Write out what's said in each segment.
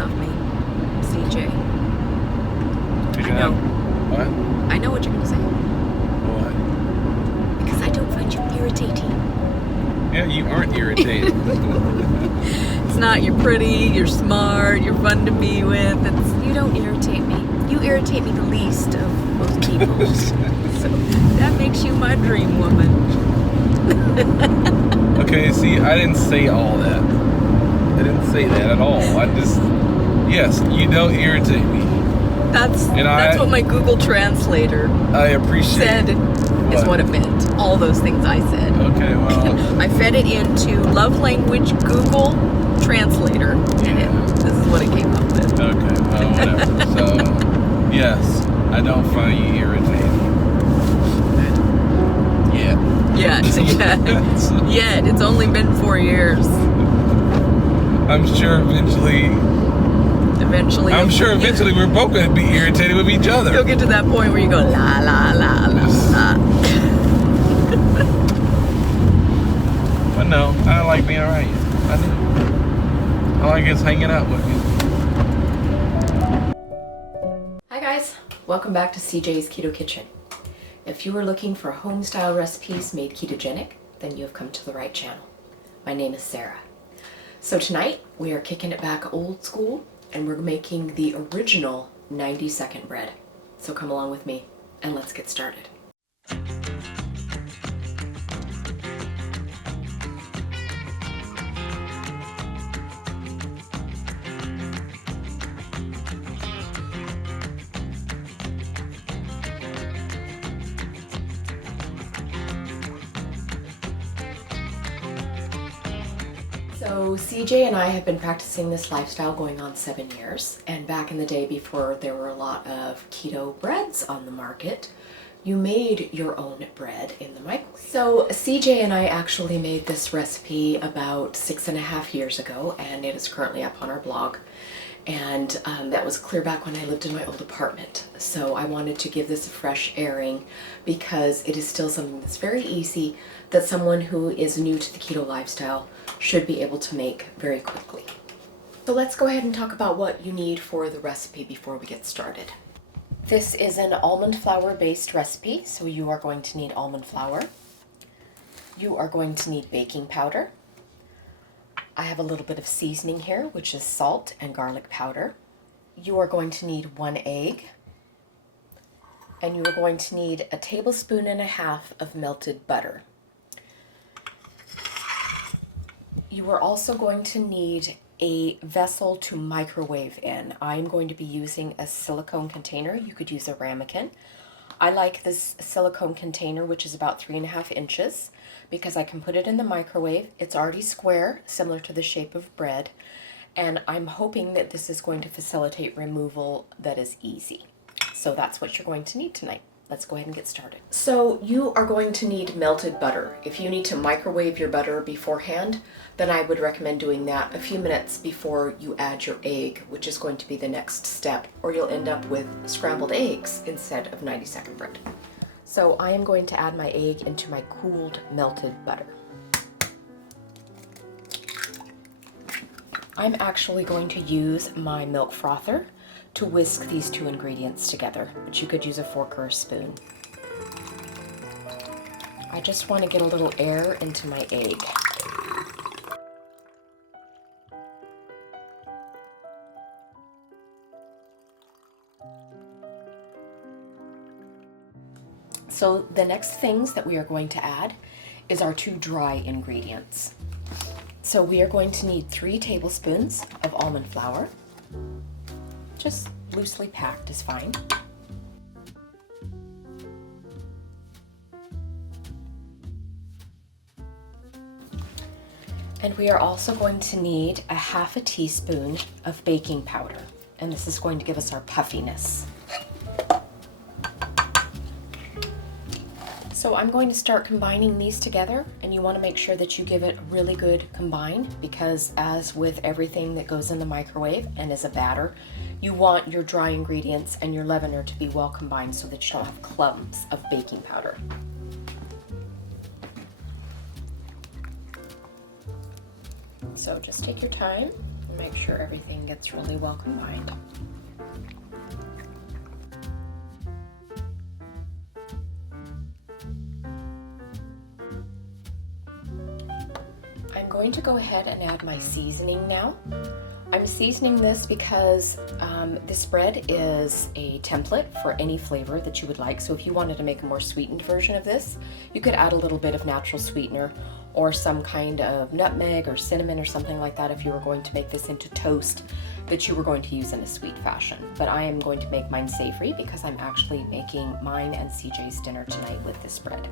love me, CJ. I know. What? I know what you're going to say. What? Because I don't find you irritating. Yeah, you aren't irritated. It's not you're pretty, you're smart, you're fun to be with. You don't irritate me. You irritate me the least of most people. So that makes you my dream woman. Okay, see, I didn't say all that. I didn't say that at all. Yes, you don't irritate me. That's what my Google Translator I appreciate said is what it meant. All those things I said. Okay, well. I fed it into love language Google Translator, and this is what it came up with. Okay, well, whatever. So, yes, I don't find you irritating. Yet. It's only been 4 years. I'm sure eventually we're both going to be irritated with each other. You'll get to that point where you go, la, la, la, la, la. But no, I like being around you. I do. I like just hanging out with you. Hi guys, welcome back to CJ's Keto Kitchen. If you are looking for home-style recipes made ketogenic, then you have come to the right channel. My name is Sarah. So tonight, we are kicking it back old school, and we're making the original 90-second bread. So come along with me, and let's get started. So CJ and I have been practicing this lifestyle going on 7 years, and back in the day before there were a lot of keto breads on the market, you made your own bread in the microwave. So CJ and I actually made this recipe about 6.5 years ago, and it is currently up on our blog. And that was clear back when I lived in my old apartment. So I wanted to give this a fresh airing because it is still something that's very easy that someone who is new to the keto lifestyle should be able to make very quickly. So let's go ahead and talk about what you need for the recipe before we get started. This is an almond flour based recipe, so you are going to need almond flour. You are going to need baking powder. I have a little bit of seasoning here, which is salt and garlic powder. You are going to need 1 egg. And you are going to need 1.5 tablespoons of melted butter. You are also going to need a vessel to microwave in. I'm going to be using a silicone container. You could use a ramekin. I like this silicone container, which is about 3.5 inches, because I can put it in the microwave. It's already square, similar to the shape of bread, and I'm hoping that this is going to facilitate removal that is easy. So that's what you're going to need tonight. Let's go ahead and get started. So you are going to need melted butter. If you need to microwave your butter beforehand, then I would recommend doing that a few minutes before you add your egg, which is going to be the next step, or you'll end up with scrambled eggs instead of 90-second bread. So I am going to add my egg into my cooled melted butter. I'm actually going to use my milk frother to whisk these two ingredients together, but you could use a fork or a spoon. I just want to get a little air into my egg. So the next things that we are going to add is our 2 dry ingredients. So we are going to need 3 tablespoons of almond flour. Just loosely packed is fine. And we are also going to need 1/2 teaspoon of baking powder, and this is going to give us our puffiness. So I'm going to start combining these together, and you want to make sure that you give it a really good combine, because as with everything that goes in the microwave and is a batter, you want your dry ingredients and your leavener to be well combined so that you don't have clumps of baking powder. So just take your time Make sure everything gets really well combined. I'm going to go ahead and add my seasoning now. I'm seasoning this because this bread is a template for any flavor that you would like. So if you wanted to make a more sweetened version of this, you could add a little bit of natural sweetener or some kind of nutmeg or cinnamon or something like that if you were going to make this into toast that you were going to use in a sweet fashion. But I am going to make mine savory because I'm actually making mine and CJ's dinner tonight with this bread.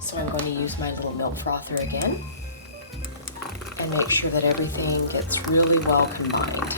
So I'm going to use my little milk frother again and make sure that everything gets really well combined.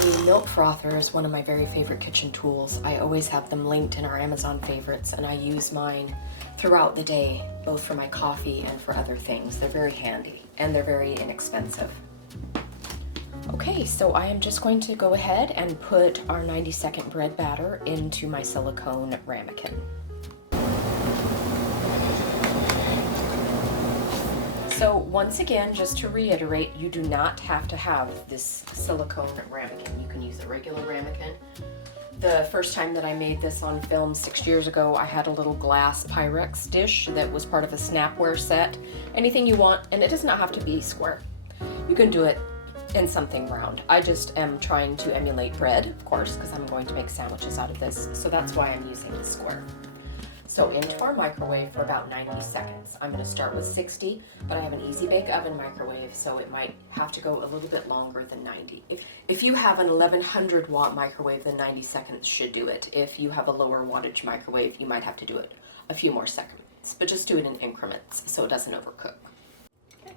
The milk frother is one of my very favorite kitchen tools. I always have them linked in our Amazon favorites, and I use mine throughout the day, both for my coffee and for other things. They're very handy and they're very inexpensive. Okay, so I am just going to go ahead and put our 90-second bread batter into my silicone ramekin. So once again, just to reiterate, you do not have to have this silicone ramekin. You can use a regular ramekin. The first time that I made this on film 6 years ago, I had a little glass Pyrex dish that was part of a Snapware set. Anything you want, and it does not have to be square. You can do it in something round. I just am trying to emulate bread, of course, because I'm going to make sandwiches out of this, so that's why I'm using the square. So into our microwave for about 90 seconds. I'm going to start with 60, but I have an easy bake oven microwave, so it might have to go a little bit longer than 90. If you have an 1100 watt microwave, then 90 seconds should do it. If you have a lower wattage microwave, you might have to do it a few more seconds, but just do it in increments so it doesn't overcook. Okay.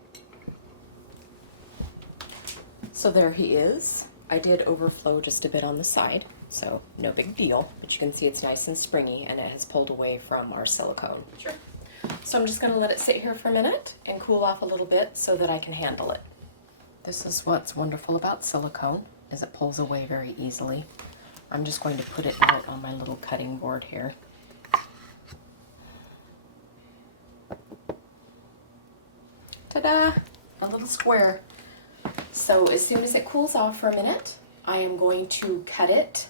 So there he is. I did overflow just a bit on the side, so no big deal, but you can see it's nice and springy and it has pulled away from our silicone. Sure. So I'm just going to let it sit here for a minute and cool off a little bit so that I can handle it. This is what's wonderful about silicone, is it pulls away very easily. I'm just going to put it out on my little cutting board here. Ta-da! A little square. So as soon as it cools off for a minute, I am going to cut it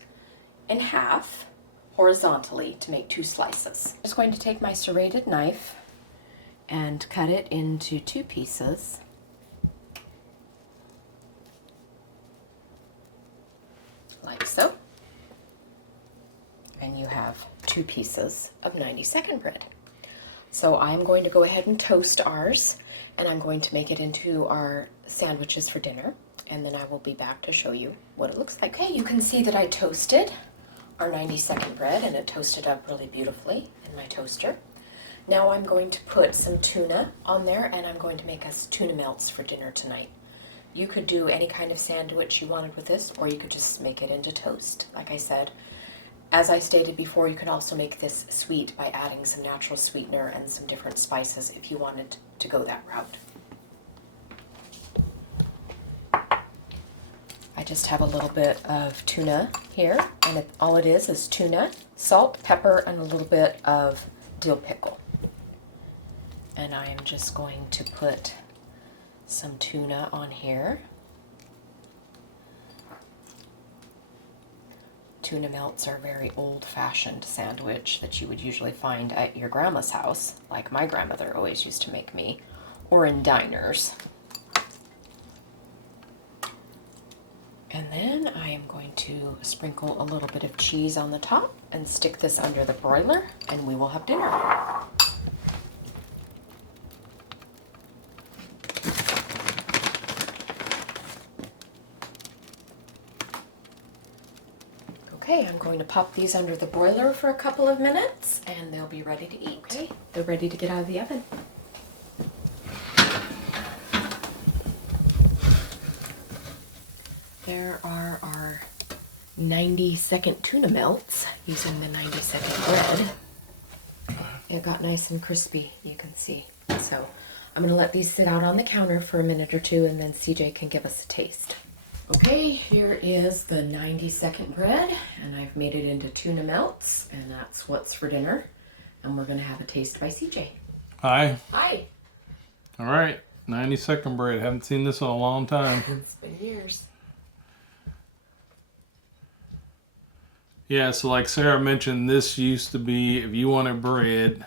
in half horizontally to make 2 slices. I'm just going to take my serrated knife and cut it into 2 pieces. Like so. And you have 2 pieces of 90-second bread. So I'm going to go ahead and toast ours, and I'm going to make it into our sandwiches for dinner, and then I will be back to show you what it looks like. Okay, you can see that I toasted our 90-second bread, and it toasted up really beautifully in my toaster. Now I'm going to put some tuna on there, and I'm going to make us tuna melts for dinner tonight. You could do any kind of sandwich you wanted with this, or you could just make it into toast, like I said. As I stated before, you can also make this sweet by adding some natural sweetener and some different spices if you wanted to go that route. I just have a little bit of tuna here, and all it is tuna, salt, pepper, and a little bit of dill pickle. And I am just going to put some tuna on here. Tuna melts are a very old-fashioned sandwich that you would usually find at your grandma's house, like my grandmother always used to make me, or in diners. And then I am going to sprinkle a little bit of cheese on the top and stick this under the broiler, and we will have dinner. Okay, I'm going to pop these under the broiler for a couple of minutes, and they'll be ready to eat. Okay, they're ready to get out of the oven. There are our 90-second tuna melts using the 90-second bread. It got nice and crispy, you can see. So I'm gonna let these sit out on the counter for a minute or two and then CJ can give us a taste. Okay, here is the 90-second bread, and I've made it into tuna melts, and that's what's for dinner. And we're gonna have a taste by CJ. Hi. Hi. All right, 90-second bread. Haven't seen this in a long time. It's been years. Yeah, so like Sarah mentioned, this used to be, if you wanted bread,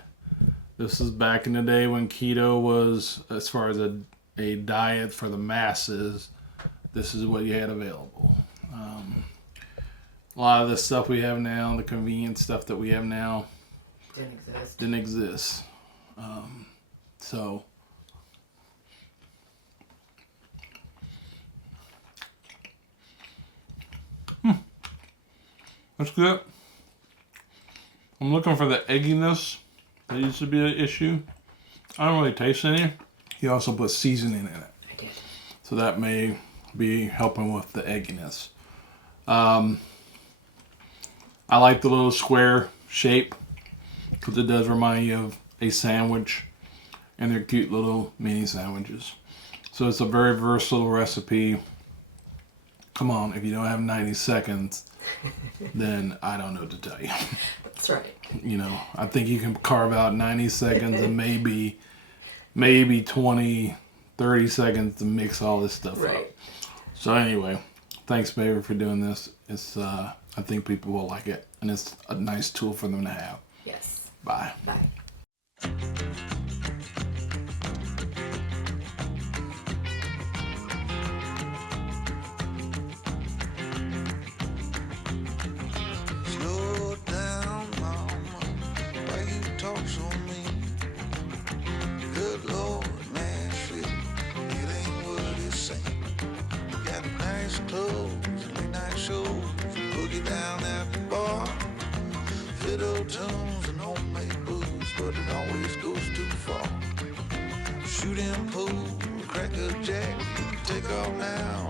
this is back in the day when keto was, as far as a diet for the masses, this is what you had available. A lot of the stuff we have now, the convenient stuff that we have now, didn't exist. So that's good. I'm looking for the egginess. That used to be an issue. I don't really taste any. He also put seasoning in it. I did. So that may be helping with the egginess. I like the little square shape because it does remind you of a sandwich, and they're cute little mini sandwiches. So it's a very versatile recipe. Come on, if you don't have 90 seconds, then I don't know what to tell you. That's right. You know, I think you can carve out 90 seconds and maybe 20, 30 seconds to mix all this stuff up. So anyway, thanks, baby, for doing this. It's I think people will like it, and it's a nice tool for them to have. Yes. Bye. Bye. Slow down, mama, why you talk so mean? Good Lord, Nashville, it ain't what it seems. Got nice clothes, late night shows, boogie down at the bar. Fiddle tunes and homemade booze, but it always goes too far. Shooting pool, crack a jack, take off now.